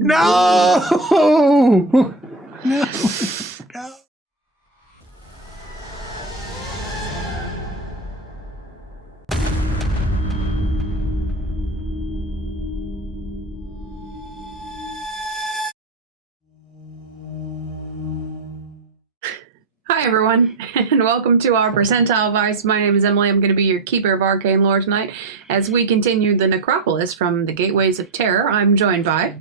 No! No! No! Hi everyone, and welcome to our Percentile Vice. My name is Emily. I'm going to be your keeper of arcane lore tonight as we continue the Necropolis from the Gateways of Terror. I'm joined by...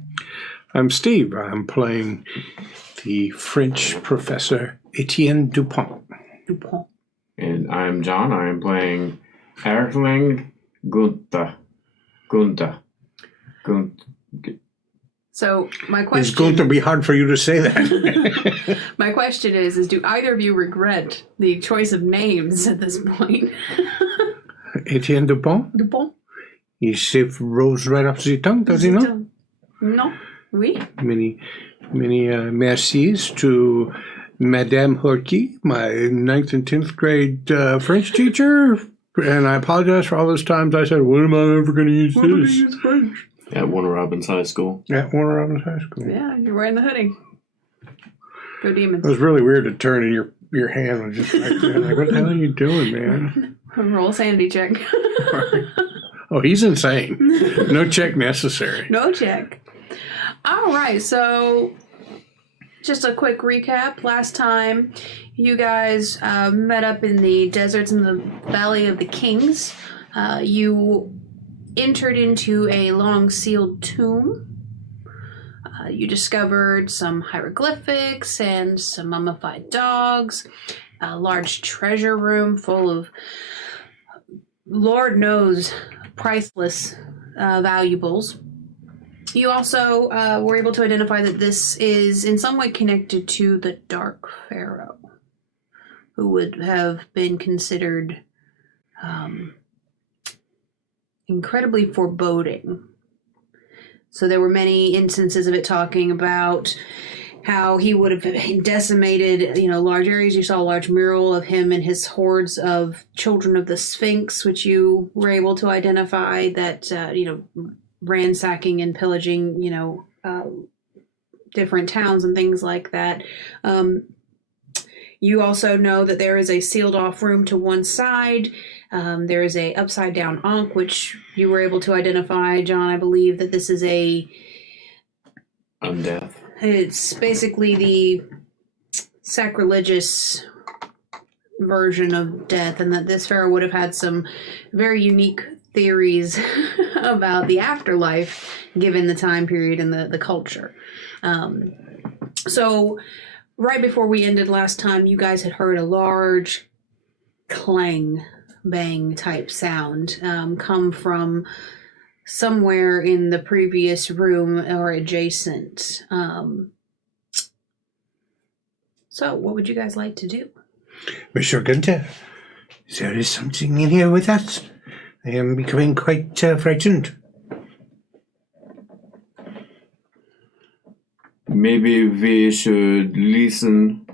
I'm Steve. I'm playing the French professor Etienne Dupont. Dupont. And I'm John. I'm playing Erling Günther. So my question... It's going to be hard for you to say that. My question is do either of you regret the choice of names at this point? Etienne Dupont? Dupont? He rolls right off the tongue, does he not? No. Oui. Many mercies to Madame Horky, my 9th and 10th grade French teacher. And I apologize for all those times I said, when am I ever going to use this? French? At Warner Robins High School. At Warner Robins High School. Yeah, you're wearing the hoodie. Go Demons. It was really weird to turn and your hand was just right there. Like, what the hell are you doing, man? Roll a sanity check. Oh, he's insane. No check necessary. No check. All right, so just a quick recap. Last time, you guys met up in the deserts in the Valley of the Kings. You entered into a long sealed tomb. You discovered some hieroglyphics and some mummified dogs, a large treasure room full of, Lord knows, priceless valuables. You also were able to identify that this is in some way connected to the Dark Pharaoh, who would have been considered incredibly foreboding. So there were many instances of it talking about how he would have decimated, large areas. You saw a large mural of him and his hordes of children of the Sphinx, which you were able to identify that, ransacking and pillaging, different towns and things like that. You also know that there is a sealed off room to one side. There is a upside down ankh, which you were able to identify, John. I believe that this is a undeath. It's basically the sacrilegious version of death, and that this pharaoh would have had some very unique theories about the afterlife, given the time period and the culture. So right before we ended last time, you guys had heard a large clang, bang type sound come from somewhere in the previous room or adjacent. So what would you guys like to do? Monsieur Günther, there is something in here with us. I am becoming quite frightened. Maybe we should listen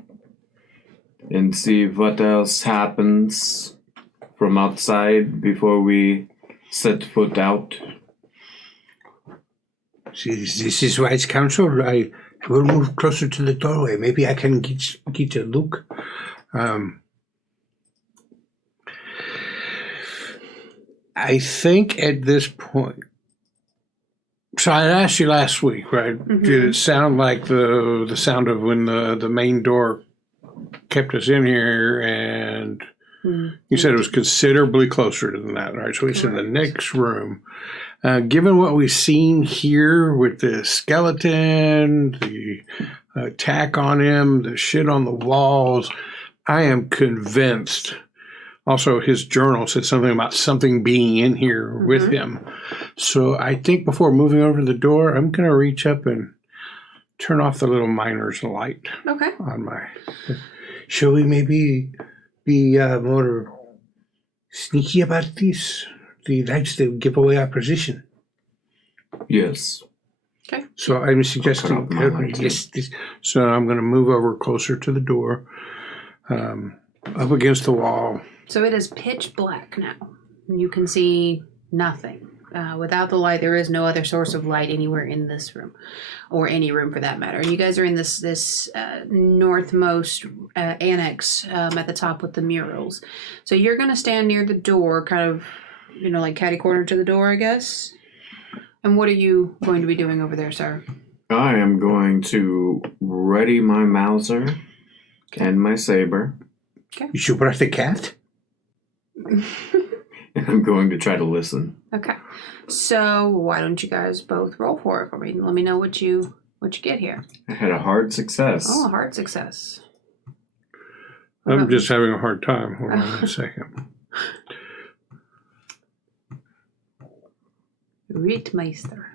and see what else happens from outside before we set foot out. This is wise counsel. I will move closer to the doorway. Maybe I can get a look. I think at this point, so I asked you last week, right? Mm-hmm. Did it sound like the sound of when the main door kept us in here? And you said it was considerably closer than that, right? So it's in the next room. Given what we've seen here with the skeleton, the attack on him, the shit on the walls, I am convinced. Also, his journal said something about something being in here with him. So I think before moving over to the door, I'm going to reach up and turn off the little miner's light. Okay. On my. Shall we maybe be more sneaky about these? The lights that give away our position. Yes. Okay. So I'm suggesting. So I'm going to move over closer to the door, up against the wall. So it is pitch black now. You can see nothing. Without the light, there is no other source of light anywhere in this room, or any room for that matter. And you guys are in this northmost annex at the top with the murals. So you're going to stand near the door, kind of, like catty corner to the door, I guess. And what are you going to be doing over there, sir? I am going to ready my Mauser and my saber. Okay. You should brush the cat. And I'm going to try to listen. Okay. So why don't you guys both roll for it for me? Let me know what you get here. I had a hard success. Oh, a hard success. I'm just having a hard time. Hold on a second. Rittmeister.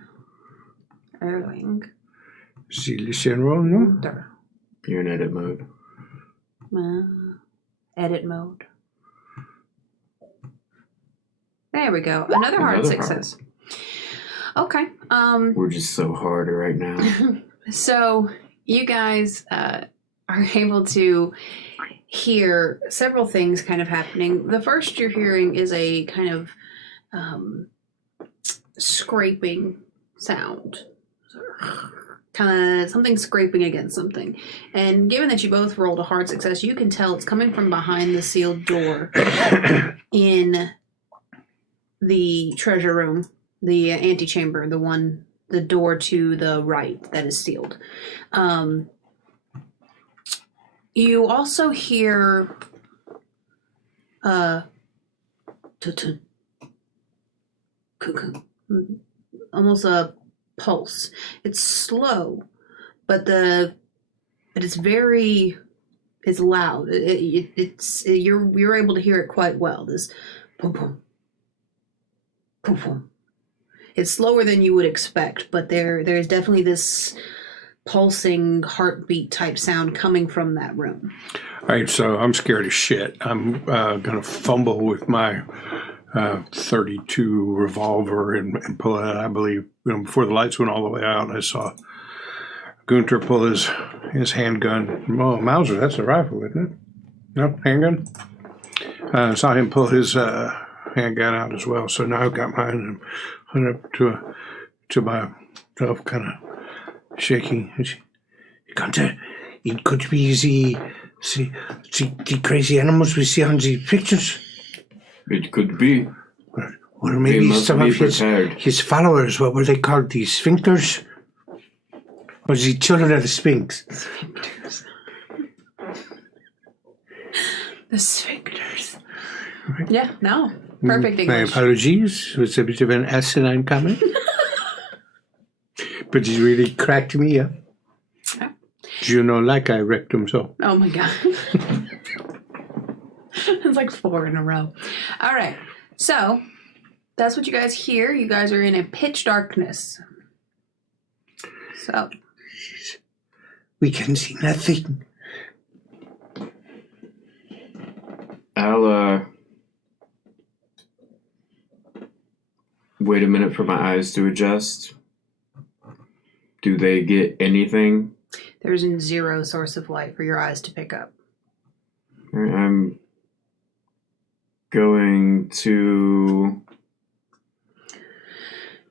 Erling. Silician roll, no? Günther. You're in edit mode. Edit mode. There we go. Another hard success. Okay. We're just so hard right now. So you guys are able to hear several things kind of happening. The first you're hearing is a kind of scraping sound. Kind of something scraping against something. And given that you both rolled a hard success, you can tell it's coming from behind the sealed door in the treasure room, the antechamber, the door to the right that is sealed. You also hear almost a pulse. It's slow, but it's loud. You're able to hear it quite well. This boom boom boom boom. It's slower than you would expect, but there's definitely this pulsing heartbeat type sound coming from that room. All right, so I'm scared as shit. I'm gonna fumble with my 32 revolver and pull it out. I believe before the lights went all the way out, I saw Günther pull his handgun. Oh, Mauser, that's a rifle, isn't it? No, handgun. I saw him pull his handgun out as well. So now I've got mine and I'm holding up to myself, kind of shaking. Günther, it could be the crazy animals we see on the pictures. It could be. Or maybe some of his followers, what were they called? The sphincters? Or the children of the Sphinx? Sphincters. The sphincters. Right. Yeah, no. Perfect English. My apologies. It was a bit of an asinine comment. But it really cracked me up. Yeah. Like I wrecked him so. Oh my god. It's like 4 in a row. All right. So, that's what you guys hear. You guys are in a pitch darkness. So. We can see nothing. I'll wait a minute for my eyes to adjust. Do they get anything? There's a zero source of light for your eyes to pick up. I'm going to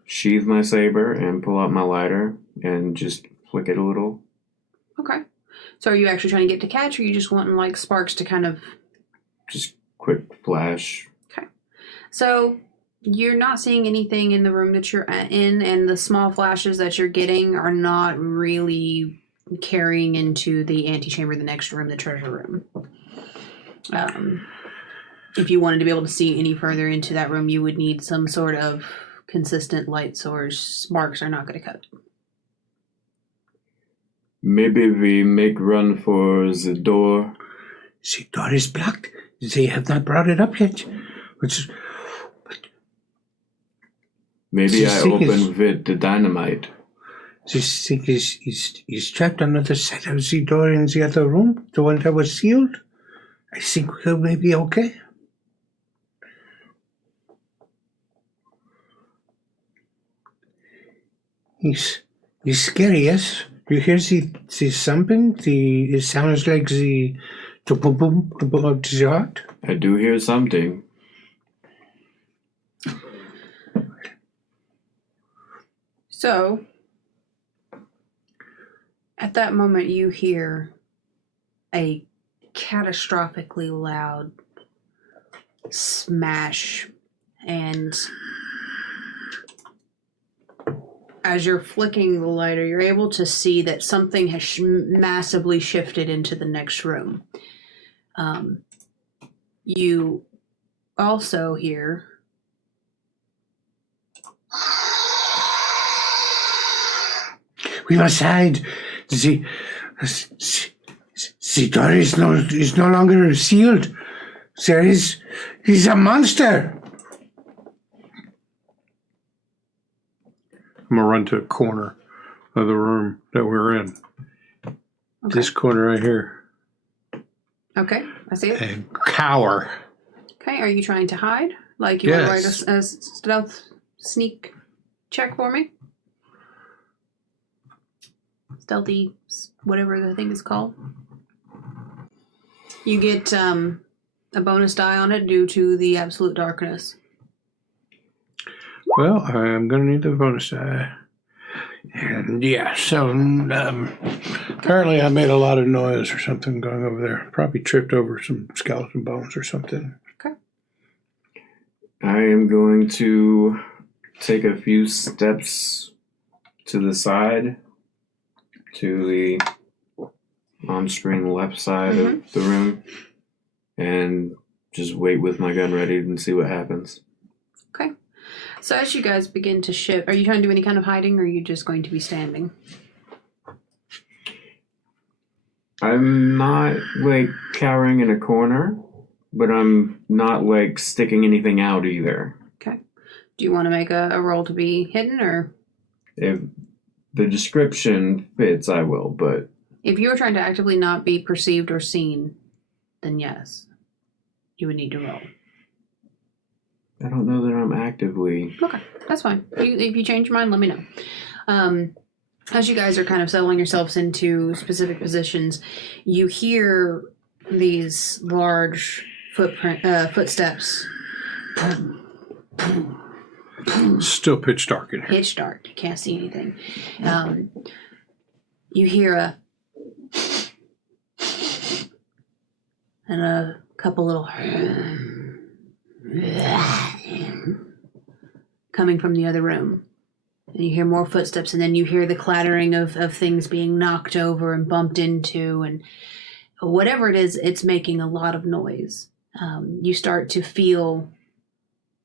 sheath my saber and pull out my lighter and just flick it a little. Okay. So are you actually trying to get to catch, or are you just wanting like sparks to kind of... Just quick flash. Okay. So you're not seeing anything in the room that you're in, and the small flashes that you're getting are not really carrying into the antechamber, the next room, the treasure room. If you wanted to be able to see any further into that room, you would need some sort of consistent light source. Sparks are not going to cut it. Maybe we make run for the door. The door is blocked. They have not brought it up yet. Maybe I open with the dynamite. This thing is trapped on the other side of the door in the other room, the one that was sealed. I think we may be okay. He's scary, yes? You hear the thumping? It sounds like the boom boom of the heart. I do hear something. So, at that moment, you hear a catastrophically loud smash, and as you're flicking the lighter, you're able to see that something has massively shifted into the next room. You also hear we must hide. The door is no longer sealed. He's a monster. I'm gonna run to a corner of the room that we're in. Okay. This corner right here. Okay, I see it. And cower. Okay, are you trying to hide? Like you want to Yes. write a stealth sneak check for me? Stealthy, whatever the thing is called. You get a bonus die on it due to the absolute darkness. Well, I'm gonna need the bonus die. And yeah, so apparently I made a lot of noise or something going over there. Probably tripped over some skeleton bones or something. Okay. I am going to take a few steps to the side, to the on-screen left side of the room, and just wait with my gun ready and see what happens. Okay. So as you guys begin to shift, are you trying to do any kind of hiding, or are you just going to be standing? I'm not, like, cowering in a corner, but I'm not, like, sticking anything out either. Okay. Do you want to make a roll to be hidden, or? If the description fits, I will, but... If you were trying to actively not be perceived or seen, then yes. You would need to roll. I don't know that I'm actively... Okay, that's fine. If you change your mind, let me know. As you guys are kind of settling yourselves into specific positions, you hear these large footsteps. Still pitch dark in here. Pitch dark. You can't see anything. You hear and a couple little coming from the other room. And you hear more footsteps, and then you hear the clattering of things being knocked over and bumped into, and whatever it is, it's making a lot of noise. You start to feel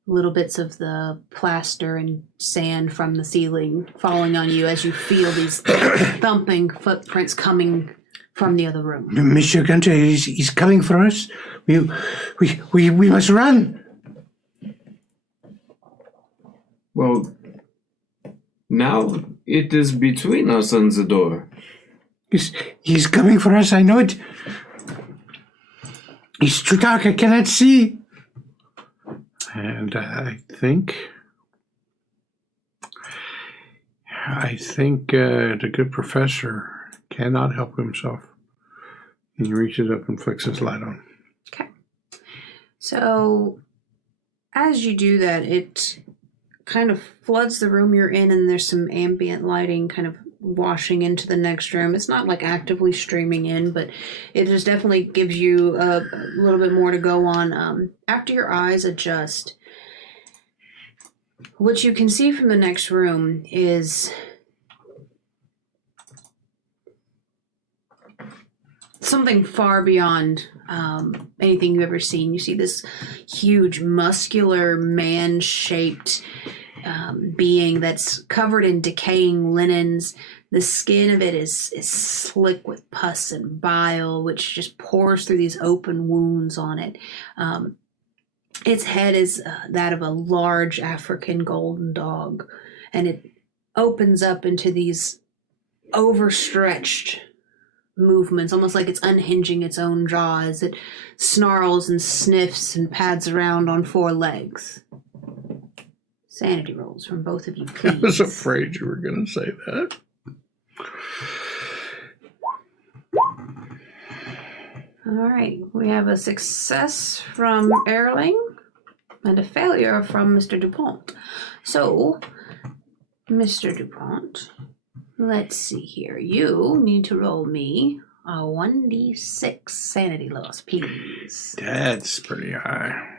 little bits of the plaster and sand from the ceiling falling on you as you feel these thumping footprints coming from the other room. Monsieur Günther, he's coming for us. We must run. Well, now it is between us and the door. He's coming for us, I know it. It's too dark, I cannot see. And I think the good professor cannot help himself. He reaches up and flicks his light on. Okay. So, as you do that, it kind of floods the room you're in, and there's some ambient lighting kind of washing into the next room. It's not like actively streaming in, but it just definitely gives you a little bit more to go on. After your eyes adjust, what you can see from the next room is something far beyond anything you've ever seen. You see this huge, muscular, man-shaped being that's covered in decaying linens. The skin of it is slick with pus and bile, which just pours through these open wounds on it. Its head is that of a large African golden dog, and it opens up into these overstretched movements, almost like it's unhinging its own jaw as it snarls and sniffs and pads around on four legs. Sanity rolls from both of you, please. I was afraid you were going to say that. All right, we have a success from Erling and a failure from Mr. Dupont. So, Mr. Dupont, let's see here. You need to roll me a 1d6 sanity loss, please. That's pretty high.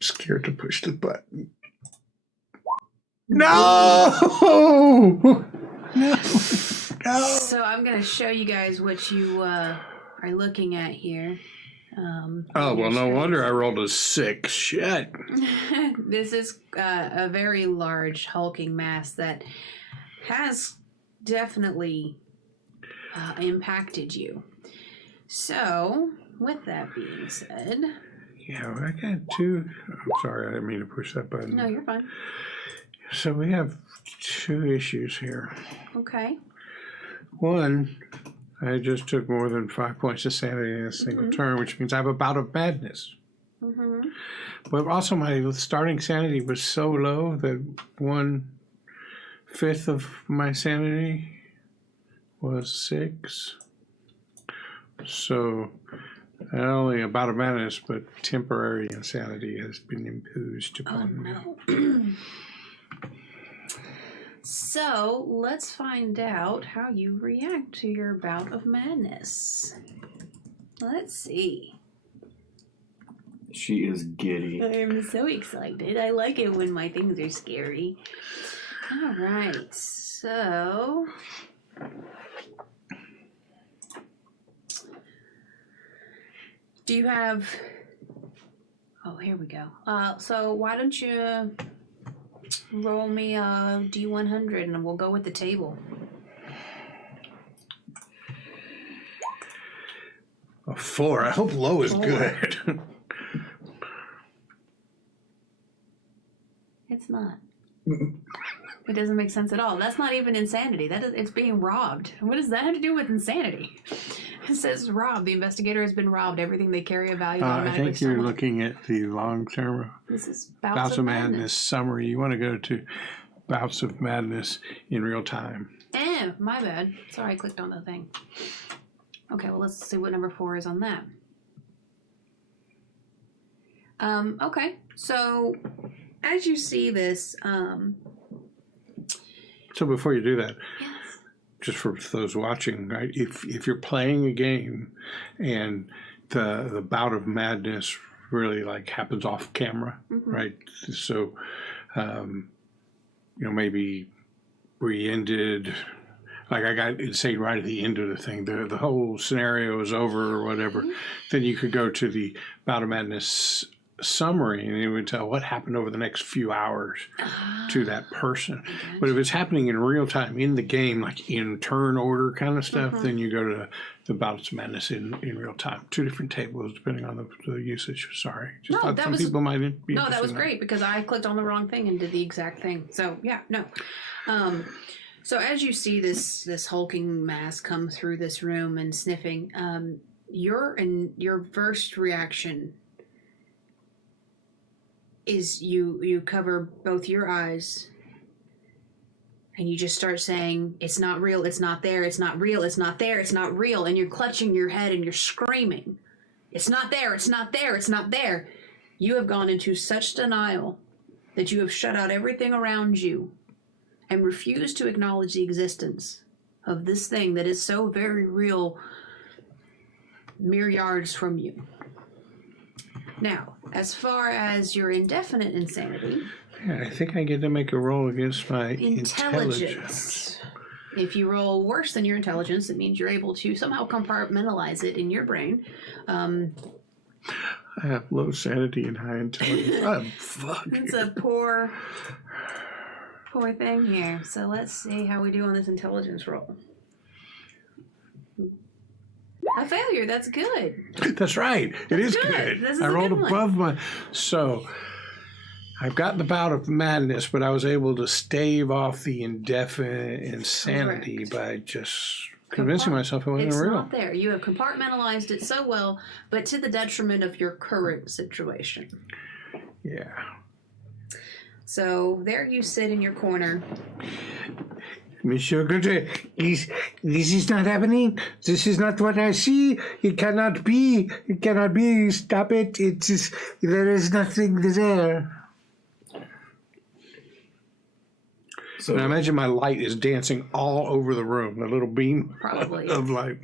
Scared to push the button. No! No! No! So I'm going to show you guys what you are looking at here. Oh, well, no wonder I rolled a 6. Shit. This is a very large hulking mass that has definitely impacted you. So, with that being said... Yeah, I got 2. I'm sorry, I didn't mean to push that button. No, you're fine. So we have 2 issues here. Okay. One, I just took more than 5 points of sanity in a single turn, which means I have a bout of madness. But also my starting sanity was so low that 1/5 of my sanity was 6. So not only a bout of madness, but temporary insanity has been imposed upon me. So, let's find out how you react to your bout of madness. Let's see. She is giddy. I'm so excited. I like it when my things are scary. All right, so... Do you have... Oh, here we go. So why don't you roll me a D100 and we'll go with the table. A 4. I hope low is 4. good. It's not. It doesn't make sense at all. That's not even insanity. It's being robbed. What does that have to do with insanity? It says robbed. The investigator has been robbed. Everything they carry of value I automatically think you're stolen. looking at the long-term This is Bouts of Madness summary. You want to go to Bouts of Madness in real time. My bad. Sorry, I clicked on the thing. Okay, well, let's see what number 4 is on that. Okay, so as you see this, So before you do that, yes. just for those watching, right? If you're playing a game and the bout of madness really like happens off camera, right? So, maybe we ended, like I got insane right at the end of the thing. The whole scenario is over or whatever. Then you could go to the bout of madness summary and it would tell what happened over the next few hours to that person. But if it's happening in real time in the game, like in turn order kind of stuff, then you go to the Bouts of Madness in real time. 2 different tables depending on the usage. Sorry. Just thought some people might be No, that was great because I clicked on the wrong thing and did the exact thing. So yeah, no. So as you see this hulking mass come through this room and sniffing, your first reaction is you cover both your eyes and you just start saying, it's not real, it's not there, it's not real, it's not there, it's not real, and you're clutching your head and you're screaming, it's not there, it's not there, it's not there. You have gone into such denial that you have shut out everything around you and refused to acknowledge the existence of this thing that is so very real mere yards from you. Now, as far as your indefinite insanity... Yeah, I think I get to make a roll against my intelligence. If you roll worse than your intelligence, it means you're able to somehow compartmentalize it in your brain. I have low sanity and high intelligence. Oh, fuck. It's a poor thing here. So let's see how we do on this intelligence roll. A failure, that's good. That's right. It is good. This is I rolled good one. above my... So, I've got the bout of madness, but I was able to stave off the indefinite insanity by just convincing myself it wasn't It's real. not there. You have compartmentalized it so well, but to the detriment of your current situation. Yeah. So there you sit in your corner. Monsieur Günther, this is not happening. This is not what I see. It cannot be. It cannot be. Stop it. There is nothing there. So And I imagine my light is dancing all over the room, a little beam Probably. of light.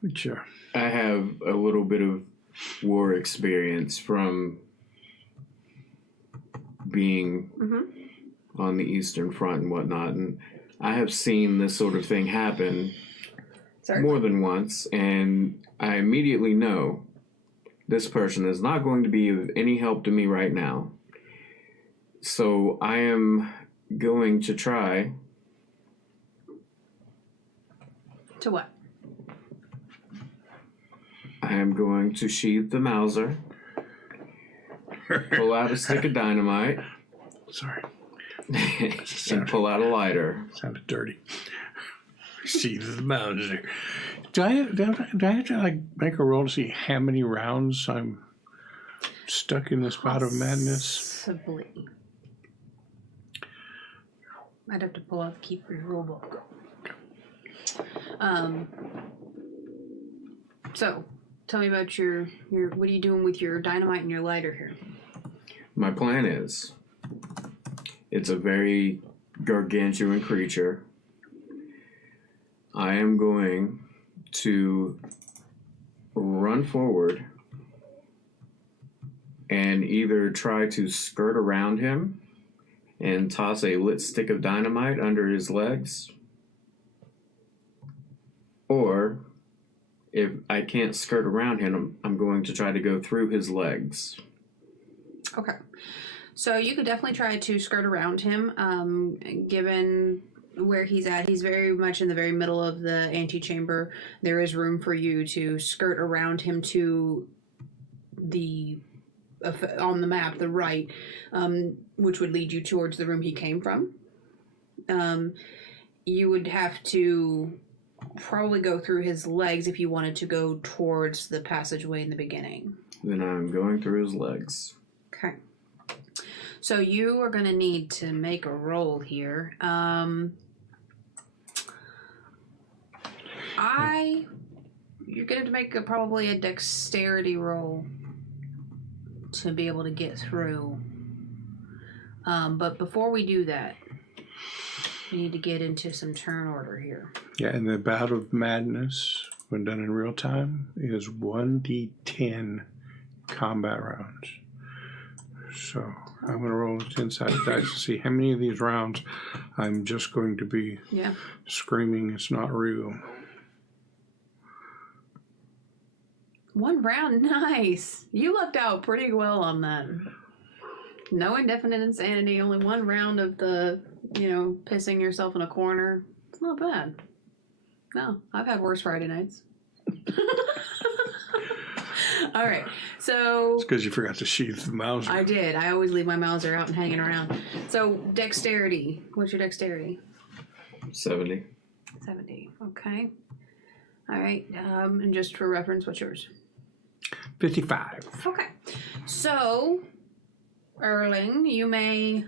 Which, I have a little bit of war experience from being on the Eastern Front and whatnot, and I have seen this sort of thing happen more than once, and I immediately know this person is not going to be of any help to me right now. So I am going to try To what? I am going to sheath the Mauser, pull out a stick of dynamite, sorry, and pull out a lighter. sounded dirty. See the Mauser. Do I have to like make a roll to see how many rounds I'm stuck in this bout of madness? Possibly. I'd have to pull out the Keeper's rulebook. So, tell me about your what are you doing with your dynamite and your lighter here? My plan is, it's a very gargantuan creature. I am going to run forward and either try to skirt around him and toss a lit stick of dynamite under his legs, or if I can't skirt around him, I'm going to try to go through his legs. Okay. So you could definitely try to skirt around him, given where he's at. He's very much in the very middle of the antechamber. There is room for you to skirt around him to the on the map, the right, which would lead you towards the room he came from. You would have to probably go through his legs if you wanted to go towards the passageway in the beginning. Then I'm going through his legs. Okay. So you are going to need to make a roll here. You're going to make probably a dexterity roll to be able to get through. But before we do that, we need to get into some turn order here. Yeah, and the bout of madness, when done in real time, is 1d10 combat rounds. So I'm going to roll 10-sided dice to see how many of these rounds I'm just going to be screaming it's not real. One round, nice. You lucked out pretty well on that. No indefinite insanity, only one round of the, pissing yourself in a corner. It's not bad. No, I've had worse Friday nights. All right, so... It's because you forgot to sheath the Mauser. I did. I always leave my Mauser out and hanging around. So, dexterity. What's your dexterity? 70. 70, okay. All right, and just for reference, what's yours? 55. Okay. So, Erling, you may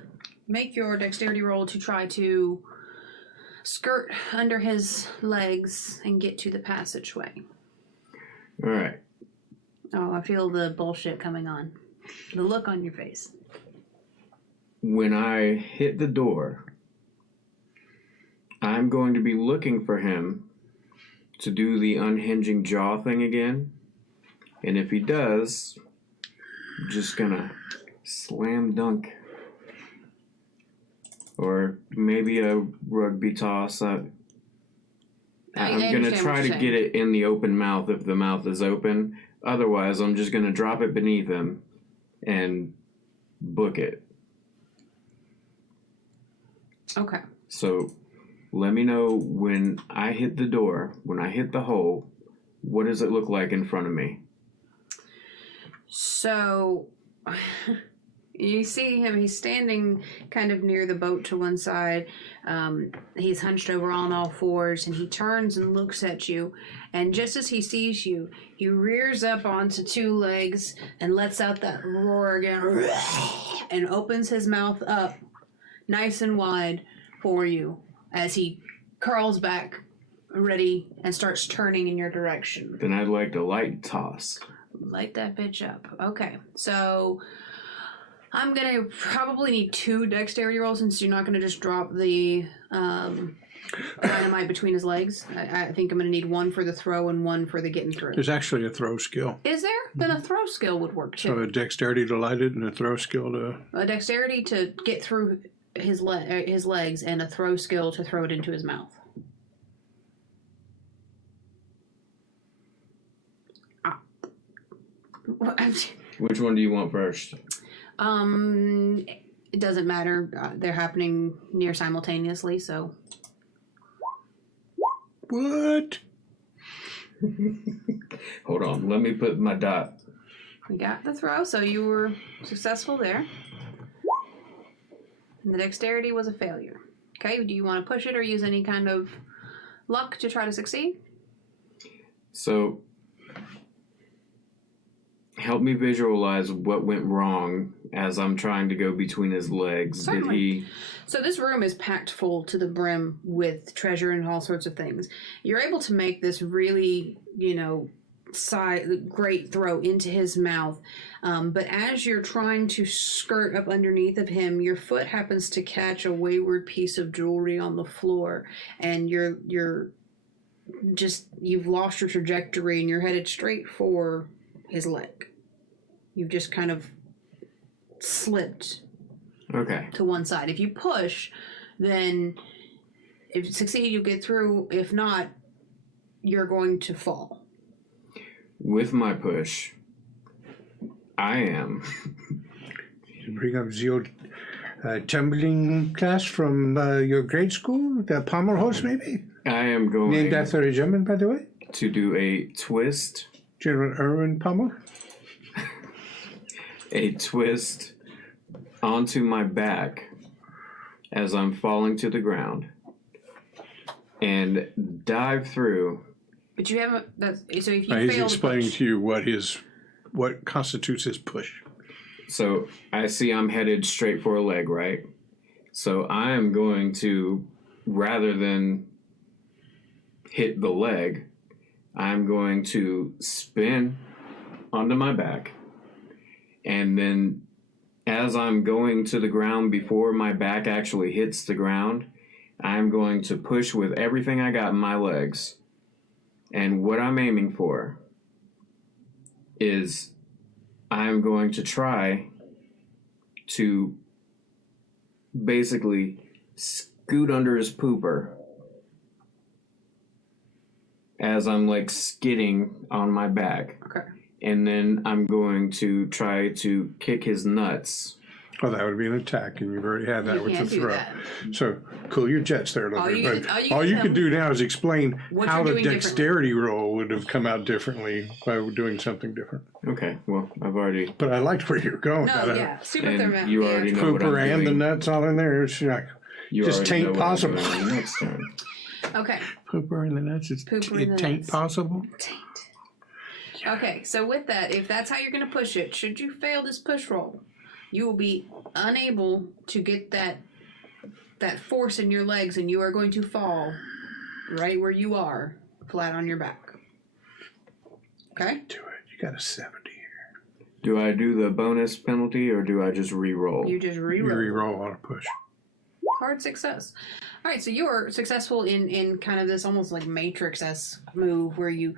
make your dexterity roll to try to skirt under his legs and get to the passageway. All right. Oh, I feel the bullshit coming on. The look on your face. When I hit the door, I'm going to be looking for him to do the unhinging jaw thing again. And if he does, I'm just gonna slam dunk. Or maybe a rugby toss. I'm gonna try to get it in the open mouth if the mouth is open. Otherwise, I'm just gonna drop it beneath him and book it. Okay. So let me know when I hit the door, when I hit the hole, what does it look like in front of me? So, you see him, he's standing kind of near the boat to one side. He's hunched over on all fours, and he turns and looks at you. And just as he sees you, he rears up onto two legs and lets out that roar again and opens his mouth up nice and wide for you as he curls back, ready, and starts turning in your direction. Then I'd like to light toss. Light that bitch up. Okay, so I'm going to probably need 2 dexterity rolls since you're not going to just drop the dynamite between his legs. I think I'm going to need 1 for the throw and 1 for the getting through. There's actually a throw skill. Is there? Then a throw skill would work too. So a dexterity to light it and a throw skill to... A dexterity to get through his legs and a throw skill to throw it into his mouth. Which one do you want first? It doesn't matter. They're happening near simultaneously, so... What? Hold on, let me put my dot. We got the throw, so you were successful there. And the dexterity was a failure. Okay, do you want to push it or use any kind of luck to try to succeed? So, help me visualize what went wrong as I'm trying to go between his legs. Certainly. Did he... So this room is packed full to the brim with treasure and all sorts of things. You're able to make this really, great throw into his mouth. But as you're trying to skirt up underneath of him, your foot happens to catch a wayward piece of jewelry on the floor, and you've lost your trajectory and you're headed straight for his leg. You've just kind of slipped to one side. If you push, then if you succeed, you get through. If not, you're going to fall. With my push, I am. You bring up the old tumbling class from your grade school, the Pommerhorse, maybe? I am going... Named after a German, by the way? To do a twist. General Erwin Pommel? A twist onto my back as I'm falling to the ground and dive through. But you haven't. So if you he's fail explaining to you what constitutes his push. So I see I'm headed straight for a leg, right? So I am going to, rather than hit the leg, I'm going to spin onto my back, and then as I'm going to the ground before my back actually hits the ground, I'm going to push with everything I got in my legs. And what I'm aiming for is I'm going to try to basically scoot under his pooper as I'm like skidding on my back. Okay. And then I'm going to try to kick his nuts. Oh, that would be an attack, and you've already had that with the throw. That. So, cool your jets there a little bit. But all you can can do now is explain how the doing dexterity roll would have come out differently by doing something different. Okay, well, I've already... But I liked where you're going. No, yeah. Super and thermal. you already know what I'm Pooper and the doing. nuts all in there. It's like, You just already know tain't what I'm possible. doing next turn. Okay. Pooper and the nuts. It tain't possible. Taint. Okay, so with that, if that's how you're going to push it, should you fail this push roll, you will be unable to get that force in your legs, and you are going to fall right where you are, flat on your back. Okay? Do it. You got a 70 here. Do I do the bonus penalty, or do I just re-roll? You just You re-roll. re-roll on a push. Hard success. All right, so you are successful in kind of this almost like Matrix-esque move where you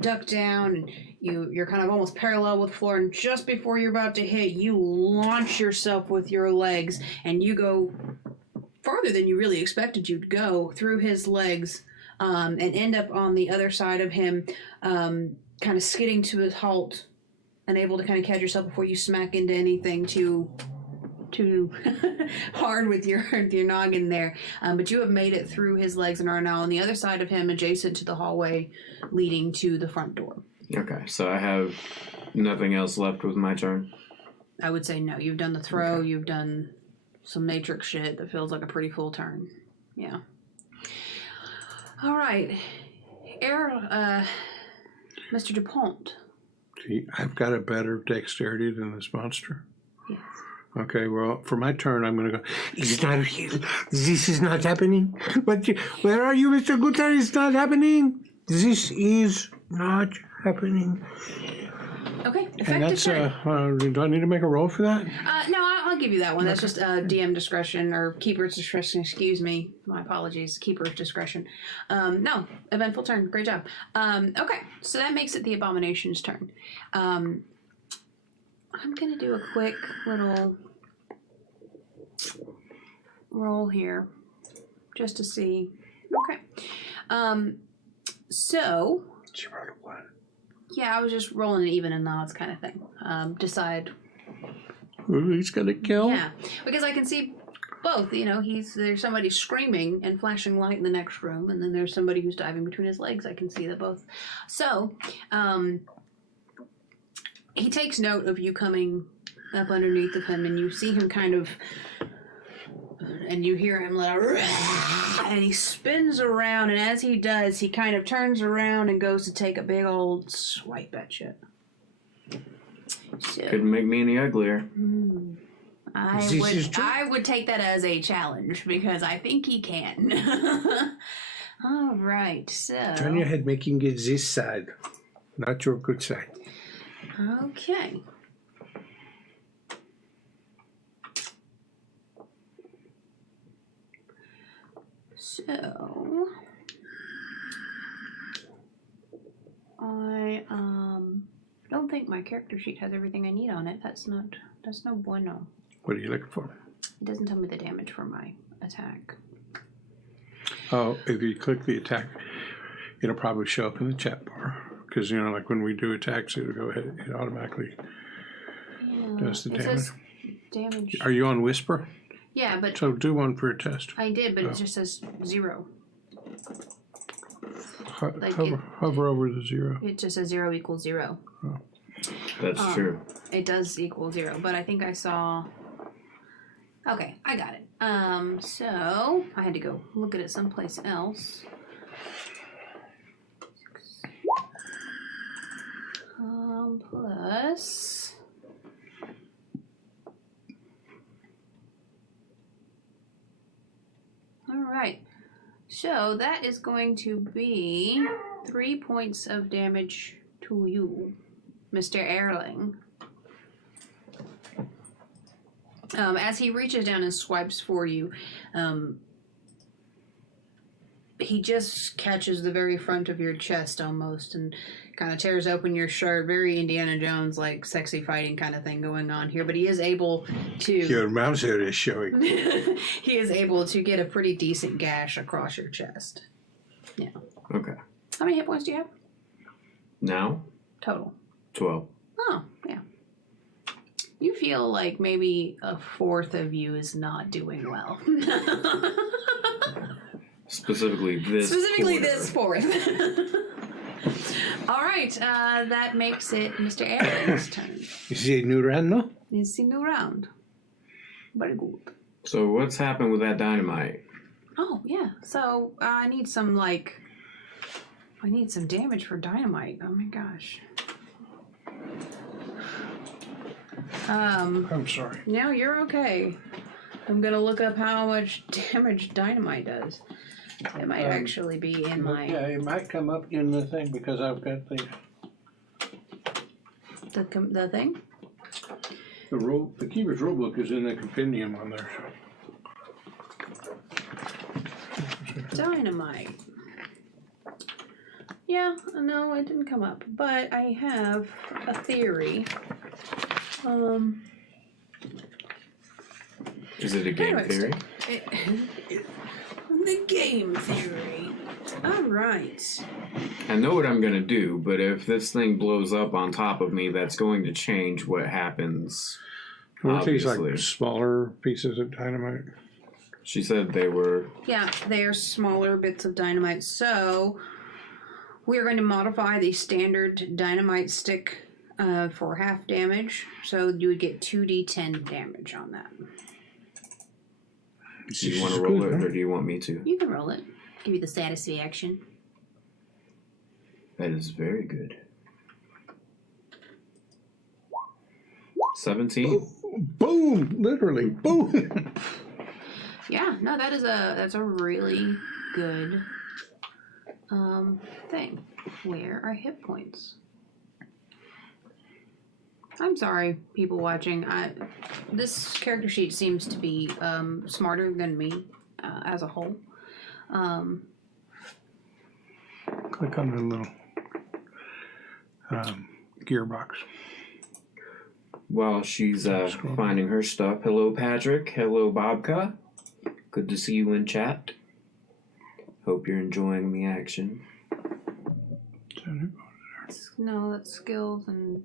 duck down and you're kind of almost parallel with the floor, and just before you're about to hit, you launch yourself with your legs, and you go farther than you really expected you'd go through his legs, and end up on the other side of him, kind of skidding to a halt, unable to kind of catch yourself before you smack into anything too hard with your noggin there. But you have made it through his legs and are now on the other side of him, adjacent to the hallway leading to the front door. Okay, so I have nothing else left with my turn? I would say no. You've done the throw. You've done some Matrix shit that feels like a pretty full turn. Yeah. All right. Mr. Dupont. See, I've got a better dexterity than this monster. Yes. Okay, well, for my turn, I'm going to go, it's not real. This is not happening. Where are you, Mr. Günther? It's not happening. This is not happening. Okay, And effective that's, turn. do I need to make a roll for that? No, I'll give you that one. That's just DM discretion, or keeper's discretion, excuse me. My apologies. Keeper's discretion. No, eventful turn. Great job. Okay, so that makes it the abomination's turn. I'm going to do a quick little roll here, just to see. Okay. So... She rolled a 1. Yeah, I was just rolling an even and odds kind of thing. Decide. Who's going to kill? Yeah, because I can see both. You know, there's somebody screaming and flashing light in the next room, and then there's somebody who's diving between his legs. I can see that both. So, he takes note of you coming up underneath of him, and you see him kind of, and you hear him let out, and he spins around, and as he does, he kind of turns around and goes to take a big old swipe at you. So, Couldn't make me any uglier. I would take that as a challenge because I think he can. All right, so Turn your head, making it this side, not your good side. okay. So I don't think my character sheet has everything I need on it. That's no bueno. What are you looking for? It doesn't tell me the damage for my attack. Oh, if you click the attack, it'll probably show up in the chat bar. Because, you know, like when we do attacks, it'll go ahead, it automatically does the it damage. says damage. Are you on Whisper? Yeah, but So do one for a test. I did, but it just says 0. Like hover over the 0. It just says 0 equals 0. Oh. That's true. It does equal 0, but I think I saw... Okay, I got it. So I had to go look at it someplace else. Plus... Alright, so that is going to be 3 points of damage to you, Mr. Erling. As he reaches down and swipes for you, he just catches the very front of your chest almost and kind of tears open your shirt. Very Indiana Jones, like sexy fighting kind of thing going on here. But he is able to... Your mouse hair is showing. He is able to get a pretty decent gash across your chest. Yeah. Okay. How many hit points do you have? Now? Total. 12. Oh, yeah. You feel like maybe a fourth of you is not doing well. Specifically this fourth. All right, that makes it Mr. Erling's turn. Is it a new round, no? It's a new round. Very good. So what's happened with that dynamite? Oh, yeah. So I need some damage for dynamite. Oh my gosh. I'm sorry. No, you're okay. I'm gonna look up how much damage dynamite does. It might actually be in my... Yeah, it might come up in the thing because I've got the thing? The Keeper's Rulebook is in the compendium on there. Dynamite. Yeah, no, it didn't come up. But I have a theory. Is it a game theory? The game theory. All right. I know what I'm going to do, but if this thing blows up on top of me, that's going to change what happens. Weren't these like smaller pieces of dynamite? She said they were... Yeah, they are smaller bits of dynamite. So we are going to modify the standard dynamite stick for half damage. So you would get 2d10 damage on that. Do you want to roll it, or do you want me to? You can roll it. Give you the satisfaction. That is very good. 17. Boom! Literally, boom! Yeah, no, that's a really good thing. Where are hit points? I'm sorry, people watching. This character sheet seems to be smarter than me as a whole. Click on the little gearbox. While she's finding her stuff, hello Patrick, hello Bobka. Good to see you in chat. Hope you're enjoying the action. No, that's skills and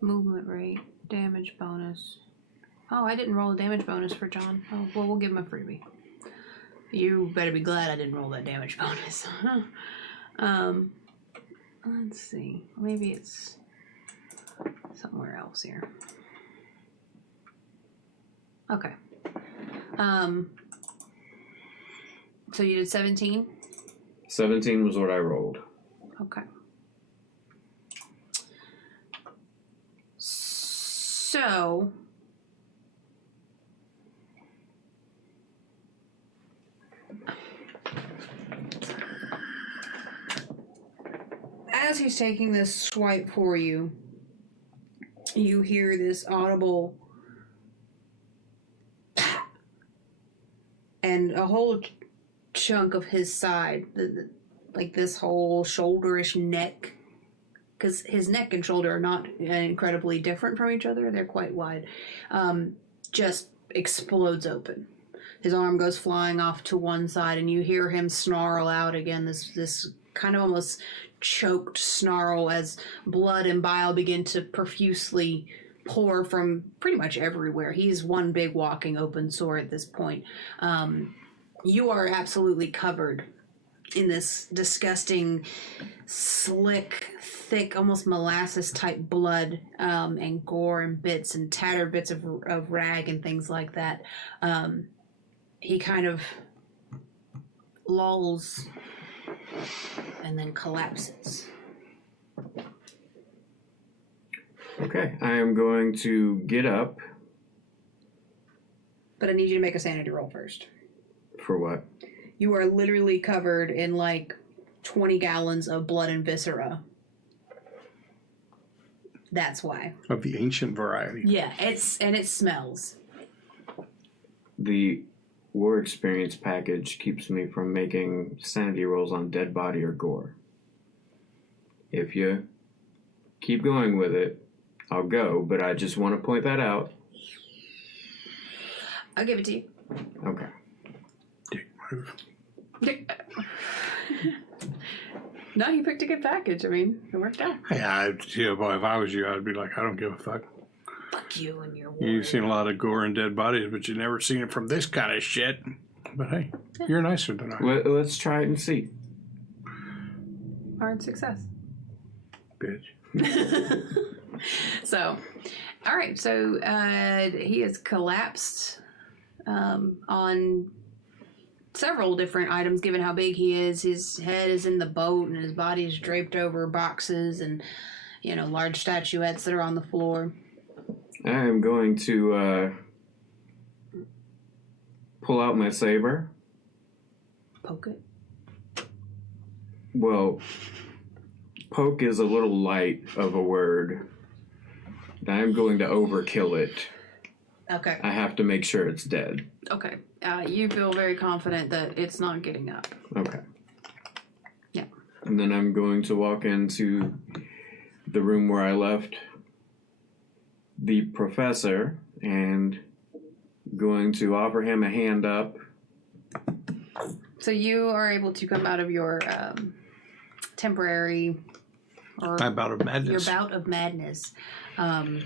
movement rate, damage bonus. Oh, I didn't roll a damage bonus for John. Oh, well, we'll give him a freebie. You better be glad I didn't roll that damage bonus. Let's see. Maybe it's somewhere else here. Okay. So you did 17? 17 was what I rolled. Okay. So, as he's taking this swipe for you, you hear this audible and a whole chunk of his side, like this whole shoulderish neck, because his neck and shoulder are not incredibly different from each other. They're quite wide. Just explodes open. His arm goes flying off to one side, and you hear him snarl out again, this kind of almost choked snarl as blood and bile begin to profusely pour from pretty much everywhere. He's one big walking open sore at this point. You are absolutely covered in this disgusting, slick, thick, almost molasses-type blood and gore and bits and tattered bits of rag and things like that. He kind of lolls and then collapses. Okay, I am going to get up. But I need you to make a sanity roll first. For what? You are literally covered in like 20 gallons of blood and viscera. That's why. Of the ancient variety. Yeah, it smells. The war experience package keeps me from making sanity rolls on dead body or gore. If you keep going with it, I'll go, but I just want to point that out. I'll give it to you. Okay. No, you picked a good package. I mean, it worked out. Yeah, boy, if I was you, I'd be like, I don't give a fuck. Fuck you and your war. You've seen a lot of gore and dead bodies, but you've never seen it from this kind of shit. But hey, you're nicer than I am. Let's try it and see. Hard success. Bitch. So, all right. So he has collapsed on several different items, given how big he is. His head is in the boat, and his body is draped over boxes and, large statuettes that are on the floor. I am going to pull out my saber. Poke it. Well, poke is a little light of a word. I'm going to overkill it. Okay. I have to make sure it's dead. Okay. You feel very confident that it's not getting up. Okay. Yeah. And then I'm going to walk into the room where I left the professor and going to offer him a hand up. So you are able to come out of your temporary or My bout of madness. your bout of madness. And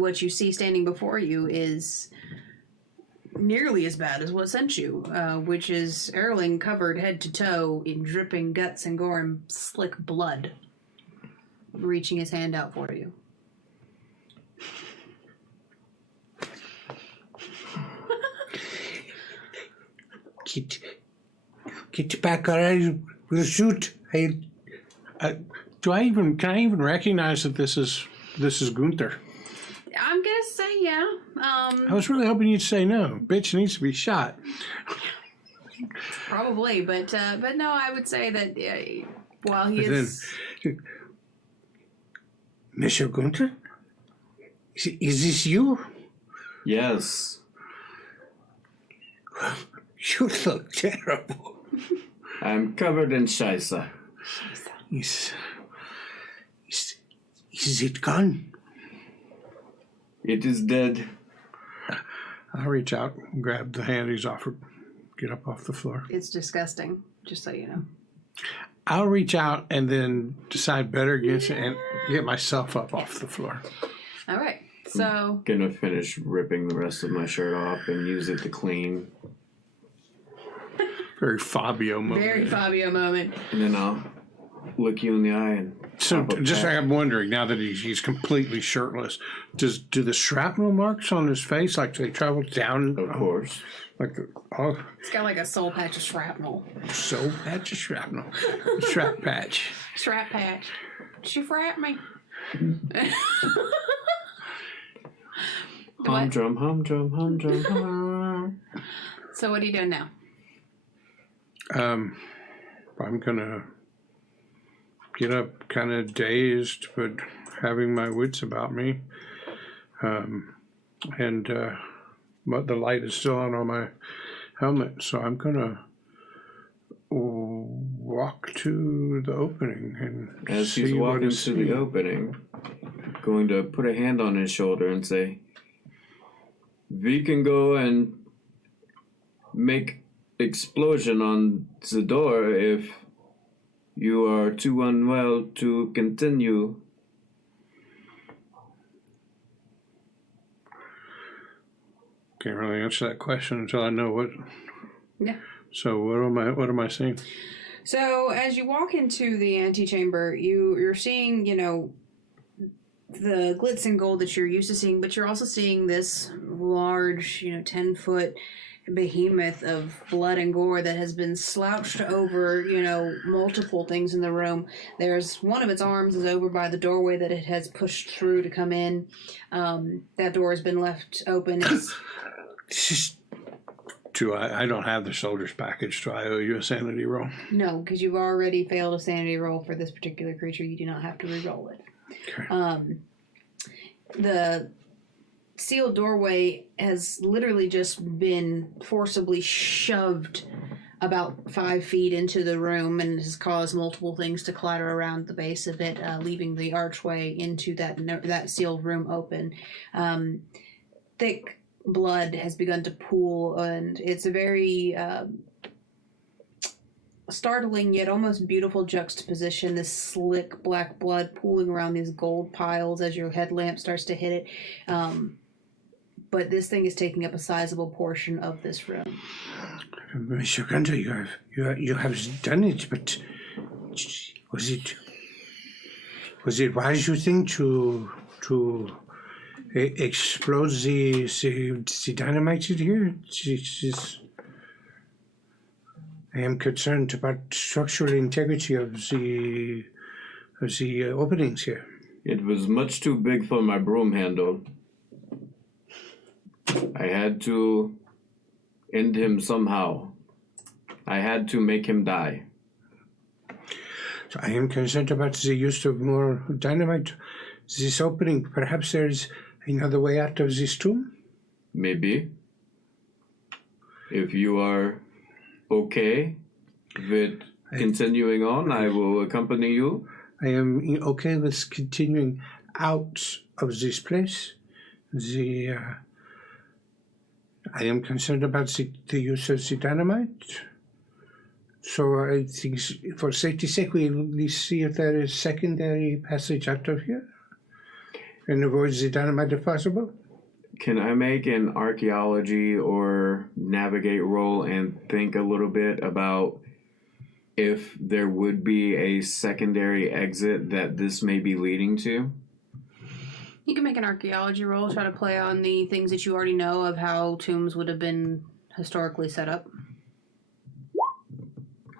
what you see standing before you is nearly as bad as what sent you, which is Erling covered head to toe in dripping guts and gore and slick blood, reaching his hand out for you. Get your back already with a suit. Hey, can I even recognize that this is Günther? I'm gonna say yeah. I was really hoping you'd say no. Bitch needs to be shot. Probably, but no, I would say that while he is Monsieur Günther? Is this you? Yes. You look terrible. I'm covered in scheisse. Is it gone? It is dead. I'll reach out and grab the hand he's offered. Get up off the floor. It's disgusting, just so you know. I'll reach out and then decide better against it and get myself up off the floor. All right. So Gonna finish ripping the rest of my shirt off and use it to clean. Very Fabio moment. very Fabio moment. And then I'll look you in the eye and So pop a just pat. I'm wondering, now that he's completely shirtless, do the shrapnel marks on his face, like they travel down? Of course. Like, oh, It's got like a soul patch of shrapnel. so patch of shrapnel. Shrap patch. Strap patch. She frapped me. Humdrum, humdrum, humdrum, hum. So what are you doing now? I'm gonna get up kind of dazed, but having my wits about me. But the light is still on my helmet, so I'm gonna walk to the opening and As see he's what walking is to the opening, going to put a hand on his shoulder and say, "We can go and make explosion on the door if you are too unwell to continue." Can't really answer that question until I know what. Yeah. So what am I seeing? So as you walk into the antechamber, you're seeing, the glitz and gold that you're used to seeing, but you're also seeing this large, 10-foot behemoth of blood and gore that has been slouched over, multiple things in the room. There's one of its arms is over by the doorway that it has pushed through to come in. That door has been left open. I don't have the soldier's package. Do I owe you a sanity roll? No, because you've already failed a sanity roll for this particular creature. You do not have to re-roll it. Okay. The sealed doorway has literally just been forcibly shoved about 5 feet into the room and has caused multiple things to clatter around the base of it, leaving the archway into that sealed room open. Thick blood has begun to pool, and it's a very startling yet almost beautiful juxtaposition, this slick black blood pooling around these gold piles as your headlamp starts to hit it. But this thing is taking up a sizable portion of this room. Monsieur Günther, you have done it, but was it wise, you think, to explode the dynamite in here? I am concerned about structural integrity of the openings here. It was much too big for my broom handle. I had to end him somehow. I had to make him die. So I am concerned about the use of more dynamite. This opening, perhaps there is another way out of this tomb? Maybe. If you are okay with continuing on, I will accompany you. I am okay with continuing out of this place. I am concerned about the use of the dynamite. So I think for safety's sake, we'll at least see if there is secondary passage out of here and avoid the dynamite if possible. Can I make an archaeology or navigate roll and think a little bit about if there would be a secondary exit that this may be leading to? You can make an archaeology roll, try to play on the things that you already know of how tombs would have been historically set up.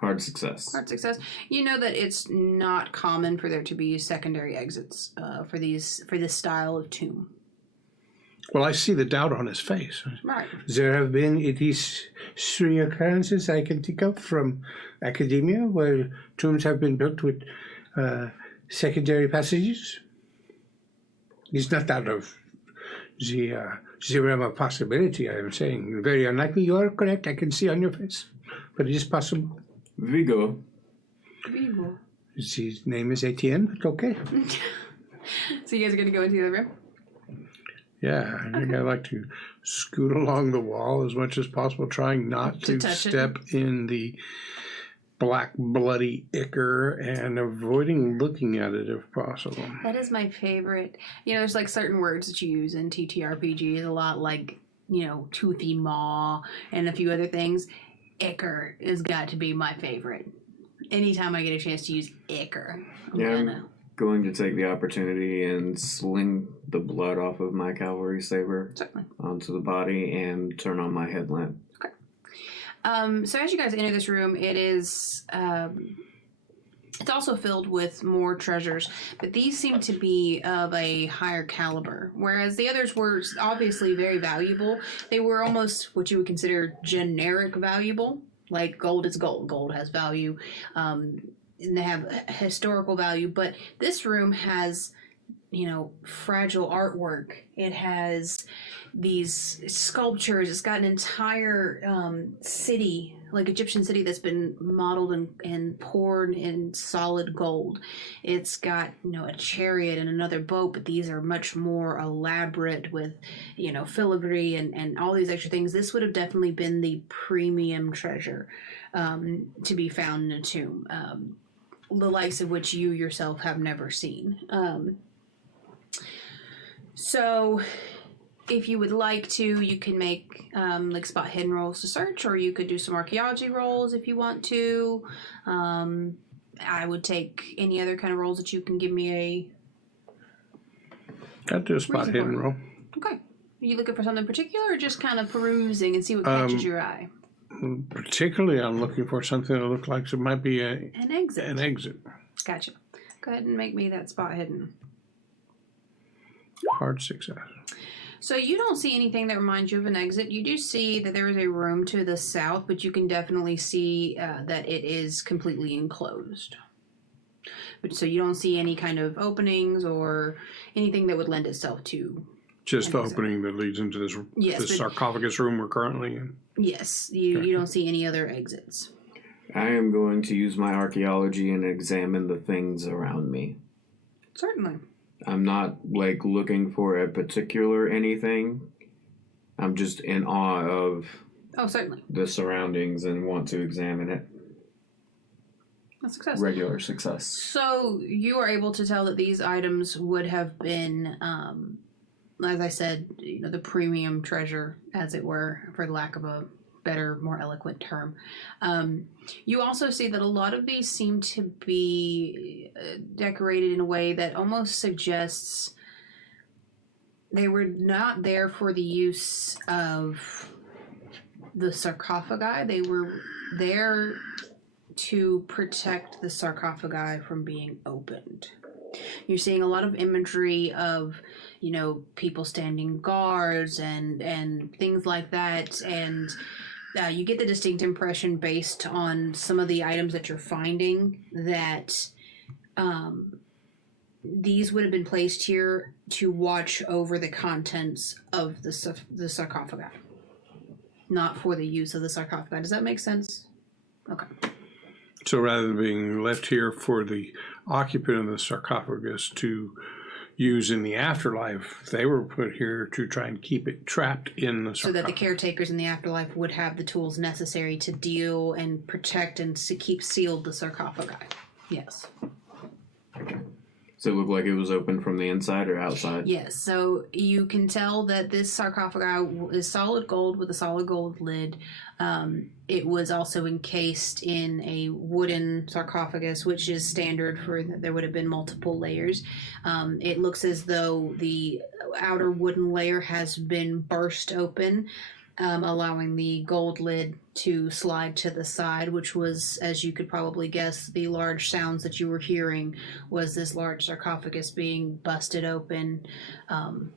Hard success. Hard success. You know that it's not common for there to be secondary exits for this style of tomb. Well, I see the doubt on his face. Right. There have been at least 3 occurrences I can think of from academia where tombs have been built with secondary passages. It's not out of the realm of possibility, I am saying. Very unlikely. You are correct. I can see on your face. But it is possible. Vigo. Vigo. His name is Etienne, but okay. So you guys are going to go into the other room? Yeah, I think I like to scoot along the wall as much as possible, trying not to step in the black, bloody ichor and avoiding looking at it if possible. That is my favorite. You know, there's like certain words that you use in TTRPGs a lot, like, you know, toothy maw and a few other things. Ichor has got to be my favorite. Anytime I get a chance to use ichor, I'm going to take the opportunity and sling the blood off of my cavalry saber onto the body and turn on my headlamp. Okay. So as you guys enter this room, it is it's also filled with more treasures, but these seem to be of a higher caliber, whereas the others were obviously very valuable. They were almost what you would consider generic valuable, like gold is gold. Gold has value, and they have historical value, but this room has, you know, fragile artwork. It has these sculptures. It's got an entire city, like Egyptian city, that's been modeled and poured in solid gold. It's got, you know, a chariot and another boat, but these are much more elaborate with, you know, filigree and all these extra things. This would have definitely been the premium treasure to be found in a tomb, the likes of which you yourself have never seen. So if you would like to, you can make like spot hidden rolls to search, or you could do some archaeology rolls if you want to. I would take any other kind of rolls that you can give me I'll do a spot hidden roll. Okay. Are you looking for something particular, or just kind of perusing and see what catches your eye? Particularly, I'm looking for something that looks like it might be An exit. An exit. Gotcha. Go ahead and make me that spot hidden. Hard success. So you don't see anything that reminds you of an exit. You do see that there is a room to the south, but you can definitely see that it is completely enclosed. But so you don't see any kind of openings or anything that would lend itself to just the opening that leads into this sarcophagus room we're currently in. Yes, you don't see any other exits. I am going to use my archaeology and examine the things around me. Certainly. I'm not, like, looking for a particular anything. I'm just in awe of certainly the surroundings and want to examine it. A success. Regular success. So you are able to tell that these items would have been, as I said, you know, the premium treasure, as it were, for lack of a better, more eloquent term. You also see that a lot of these seem to be decorated in a way that almost suggests they were not there for the use of the sarcophagi. They were there to protect the sarcophagi from being opened. You're seeing a lot of imagery of, you know, people standing guards and things like that, and you get the distinct impression based on some of the items that you're finding that these would have been placed here to watch over the contents of the sarcophagi, not for the use of the sarcophagi. Does that make sense? Okay. So rather than being left here for the occupant of the sarcophagus to use in the afterlife, they were put here to try and keep it trapped in the sarcophagus. So that the caretakers in the afterlife would have the tools necessary to deal and protect and to keep sealed the sarcophagi. Yes. Does it look like it was open from the inside or outside? Yes, so you can tell that this sarcophagi is solid gold with a solid gold lid. It was also encased in a wooden sarcophagus, which is standard for, there would have been multiple layers. It looks as though the outer wooden layer has been burst open, allowing the gold lid to slide to the side, which was, as you could probably guess, the large sounds that you were hearing was this large sarcophagus being busted open. Can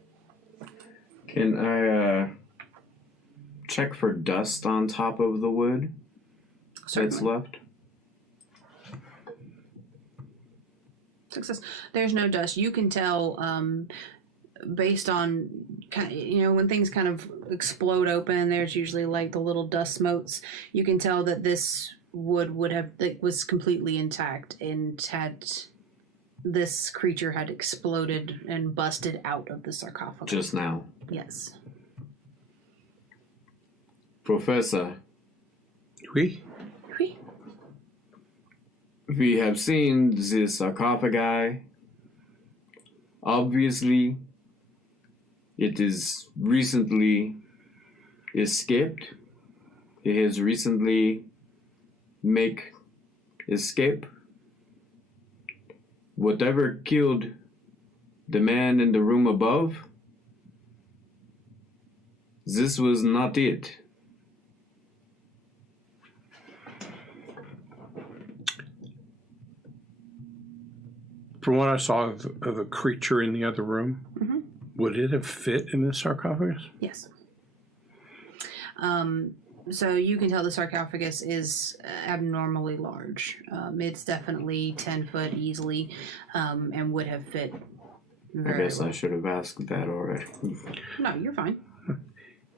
I check for dust on top of the wood that's left? Success. There's no dust. You can tell based on when things kind of explode open, there's usually like the little dust motes. You can tell that this wood was completely intact, and this creature had exploded and busted out of the sarcophagus. Just now. Yes. Professor. Oui? Oui. We have seen the sarcophagi. Obviously, it is recently escaped. It has recently make escape. Whatever killed the man in the room above, this was not it. From what I saw of the creature in the other room, would it have fit in the sarcophagus? Yes. So you can tell the sarcophagus is abnormally large. It's definitely 10 foot easily, and would have fit very I guess well. I should have asked that already. No, you're fine.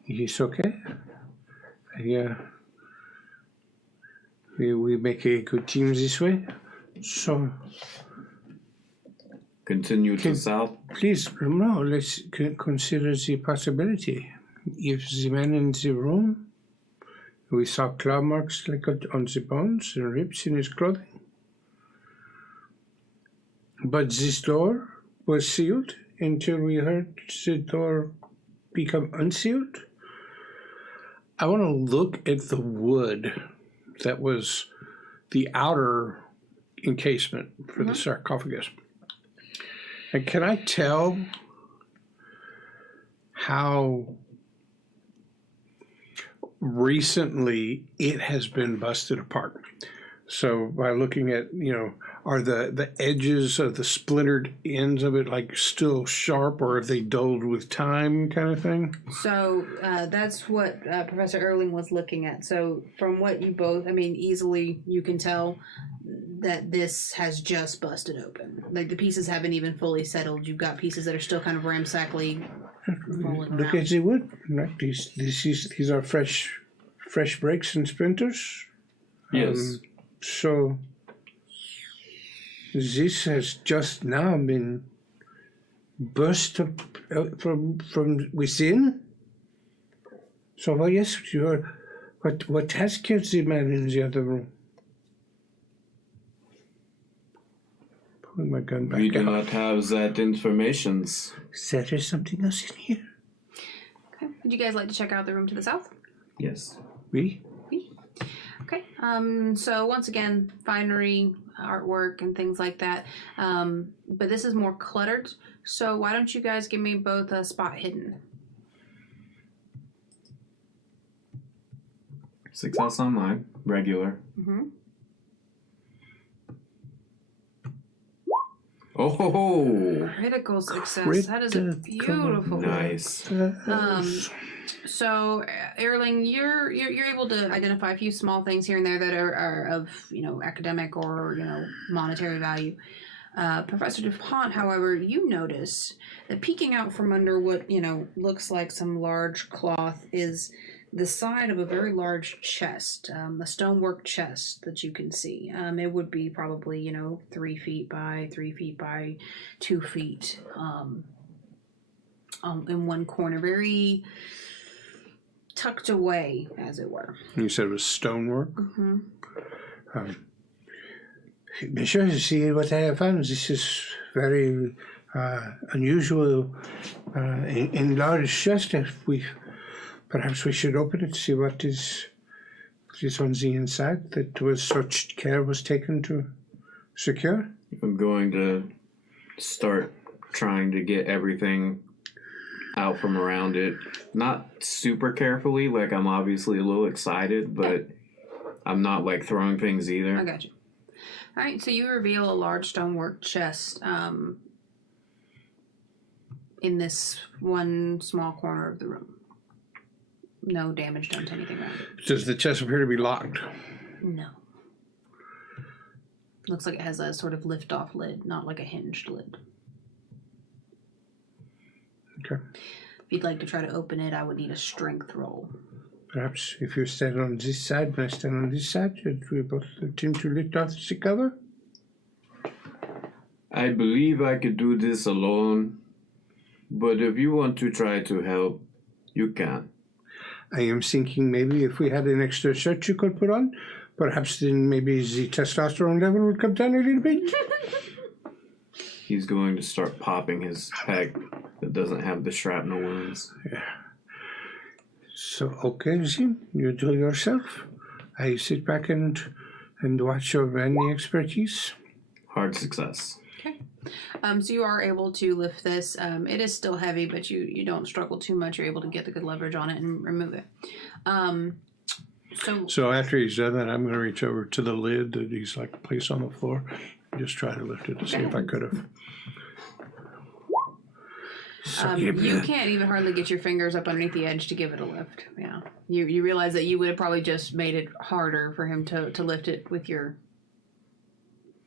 It's okay. Yeah. We make a good team this way. So, Continue to south. please, no, let's consider the possibility. If the man in the room, we saw claw marks like on the bones and rips in his clothing. But this door was sealed until we heard the door become unsealed. I want to look at the wood that was the outer encasement for the sarcophagus. And can I tell how recently it has been busted apart? So by looking at, are the edges of the splintered ends of it like still sharp, or have they dulled with time kind of thing? So that's what Professor Erling was looking at. So from what you both, easily you can tell that this has just busted open. Like the pieces haven't even fully settled. You've got pieces that are still kind of ramsackly rolling Look around. at the wood. Right? These are fresh breaks and splinters. Yes. So this has just now been burst up from within. So well, yes, what has killed the man in the other room? Pulling my gun back We do out. not have that information. There is something else in here. Okay. Would you guys like to check out the room to the south? Yes. We? Okay. So once again, finery, artwork, and things like that. But this is more cluttered. So why don't you guys give me both a spot hidden? Success on mine. Regular. Mm-hmm. Oh, Critical success. That is beautiful. nice. So, Erling, you're able to identify a few small things here and there that are of academic or monetary value. Professor Dupont, however, you notice that peeking out from under what looks like some large cloth is the side of a very large chest, a stonework chest that you can see. It would be probably 3 feet by 3 feet by 2 feet. In one corner, very tucked away, as it were. You said it was stonework? Mm-hmm. Monsieur, you see what I have found? This is very unusual, enlarged chest. Perhaps we should open it to see what is on the inside that was such care was taken to secure. I'm going to start trying to get everything out from around it. Not super carefully, like I'm obviously a little excited, but I'm not like throwing things either. I got you. All right, so you reveal a large stonework chest in this one small corner of the room. No damage done to anything around it. Does the chest appear to be locked? No. Looks like it has a sort of lift-off lid, not like a hinged lid. Okay. If you'd like to try to open it, I would need a strength roll. Perhaps if you stand on this side and I stand on this side, we both attempt to lift off the cover? I believe I could do this alone, but if you want to try to help, you can. I am thinking maybe if we had an extra shirt you could put on, perhaps then maybe the testosterone level would come down a little bit. He's going to start popping his peg that doesn't have the shrapnel wounds. Yeah. So, okay, then, you do yourself. I sit back and watch your any expertise. Hard success. Okay. So you are able to lift this. It is still heavy, but you don't struggle too much. You're able to get the good leverage on it and remove it. So after he's done that, I'm going to reach over to the lid that he's like placed on the floor. Just try to lift it to see if I could have. You can't even hardly get your fingers up underneath the edge to give it a lift. Yeah. You realize that you would have probably just made it harder for him to lift it with your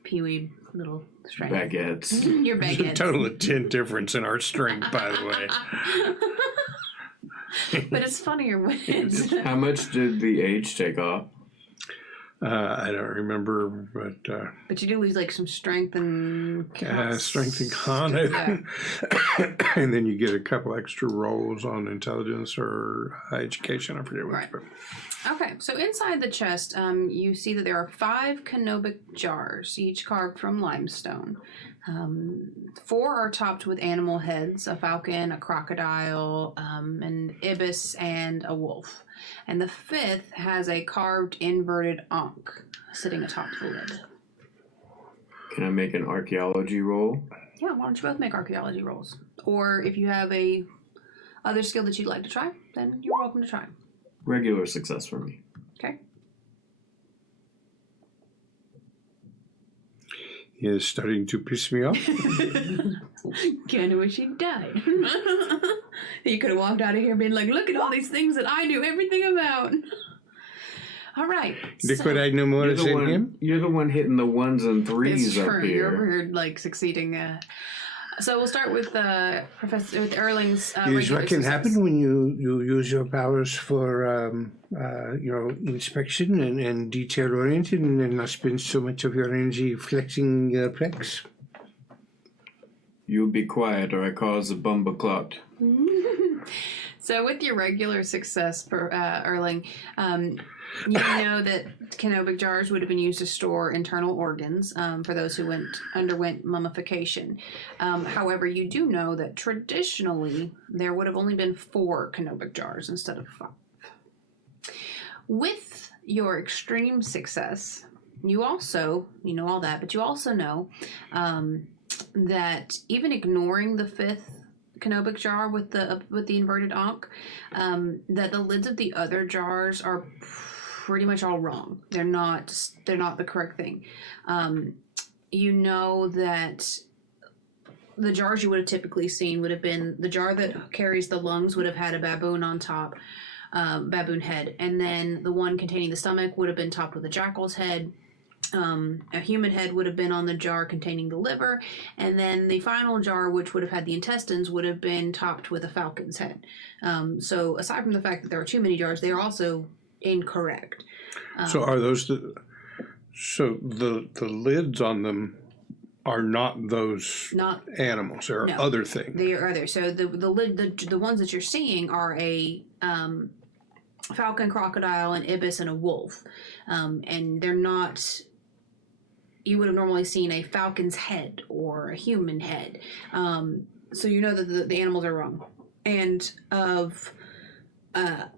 peewee little strength. Baguettes. Your There's a baguettes. total of 10 difference in our strength, by the way. But it's funnier when it's... How much did the age take off? I don't remember, but But you do lose like some strength and... strength and con, Yeah. and then you get a couple extra rolls on intelligence or education. I forget which. Right. But Okay, so inside the chest, you see that there are 5 canobic jars, each carved from limestone. 4 are topped with animal heads, a falcon, a crocodile, an ibis, and a wolf. And the 5th has a carved inverted ankh sitting atop the lid. Can I make an archaeology roll? Yeah, why don't you both make archaeology rolls? Or if you have a other skill that you'd like to try, then you're welcome to try. Regular success for me. Okay. he is starting to piss me off. Kinda wish he'd died. You could have walked out of here being like, look at all these things that I knew everything about. All right. Look what I know more You're the than one. him. You're the one hitting the 1s and 3s It's up true. You're over here. here, like, succeeding. So we'll start with with Erling's Is regular what can success. happen when you use your powers for inspection and detail oriented, and then not spend so much of your energy flexing your pecs. You be quiet or I cause a bumbleclot. So with your regular success, Erling, you know that canobic jars would have been used to store internal organs for those who underwent mummification. However, you do know that traditionally there would have only been 4 canobic jars instead of 5. With your extreme success, you know all that, but you also know that even ignoring the 5th canobic jar with the inverted ankh, that the lids of the other jars are pretty much all wrong. They're not the correct thing. You know that the jars you would have typically seen would have been the jar that carries the lungs would have had a baboon on top, baboon head, and then the one containing the stomach would have been topped with a jackal's head. A human head would have been on the jar containing the liver, and then the final jar, which would have had the intestines, would have been topped with a falcon's head. So aside from the fact that there are too many jars, they are also incorrect. So are those the lids on them are not those animals? There are other things. They are other. So the ones that you're seeing are a falcon, crocodile, an ibis, and a wolf, and they're not. You would have normally seen a falcon's head or a human head, so you know that the animals are wrong. And of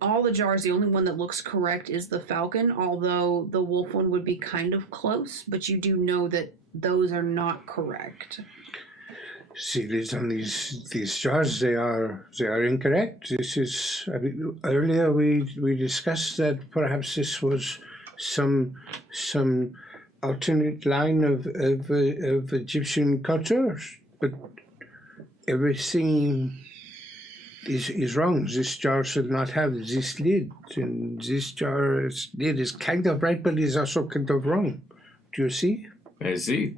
all the jars, the only one that looks correct is the falcon, although the wolf one would be kind of close, but you do know that those are not correct. See, lids on these jars, they are incorrect. This is earlier we discussed that perhaps this was some alternate line of Egyptian culture, but everything is wrong. This jar should not have this lid, and this jar's lid is kind of right, but is also kind of wrong. Do you see? I see.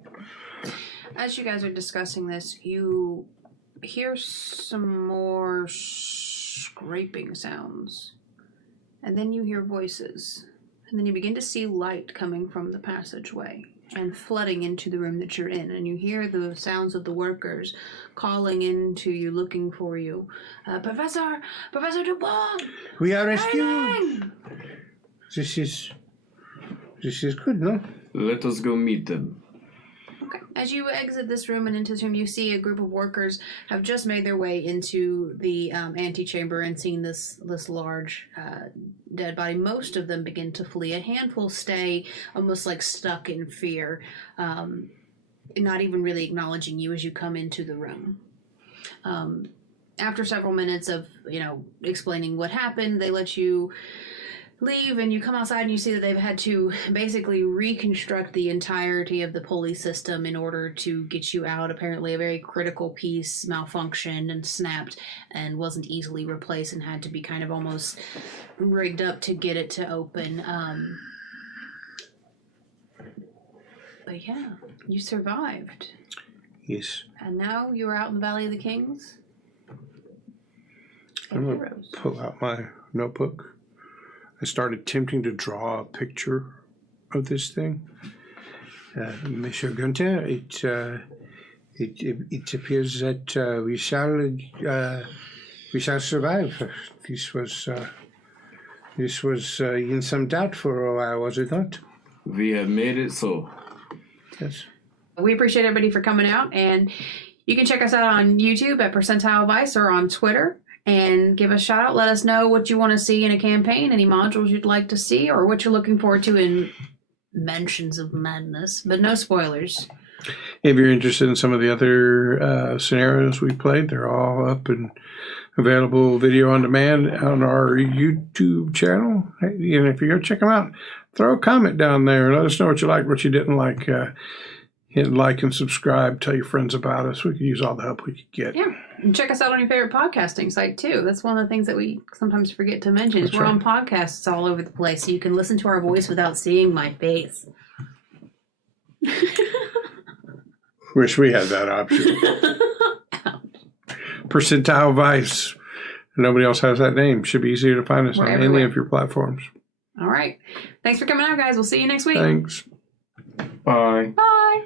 As you guys are discussing this, you hear some more scraping sounds. And then you hear voices. And then you begin to see light coming from the passageway and flooding into the room that you're in. And you hear the sounds of the workers calling into you, looking for you. Professor Dupont! We are rescued! Erling! This is good, no? Let us go meet them. Okay. As you exit this room and into this room, you see a group of workers have just made their way into the antechamber and seen this large dead body. Most of them begin to flee. A handful stay almost like stuck in fear, not even really acknowledging you as you come into the room. After several minutes of, explaining what happened, they let you leave, and you come outside and you see that they've had to basically reconstruct the entirety of the pulley system in order to get you out. Apparently a very critical piece malfunctioned and snapped and wasn't easily replaced and had to be kind of almost rigged up to get it to open. But yeah, you survived. Yes. And now you're out in the Valley of the Kings. I'm going to pull out my notebook. I started attempting to draw a picture of this thing. Monsieur Günther, it appears that we shall survive. This was in some doubt for a while, was it not? We have made it so. Yes. We appreciate everybody for coming out, and you can check us out on YouTube at Percentile Vice or on Twitter. And give us a shout out. Let us know what you want to see in a campaign, any modules you'd like to see, or what you're looking forward to in Mentions of Madness. But no spoilers. If you're interested in some of the other scenarios we played, they're all up and available video on demand on our YouTube channel. And if you go check them out, throw a comment down there. Let us know what you liked, what you didn't like. Hit like and subscribe. Tell your friends about us. We could use all the help we could get. Yeah. And check us out on your favorite podcasting site, too. That's one of the things that we sometimes forget to mention. Is we're on podcasts all over the place, so you can listen to our voice without seeing my face. Wish we had that option. Percentile Vice. Nobody else has that name. Should be easier to find us We're on everywhere. any of your platforms. All right. Thanks for coming out, guys. We'll see you next week. Thanks. Bye. Bye.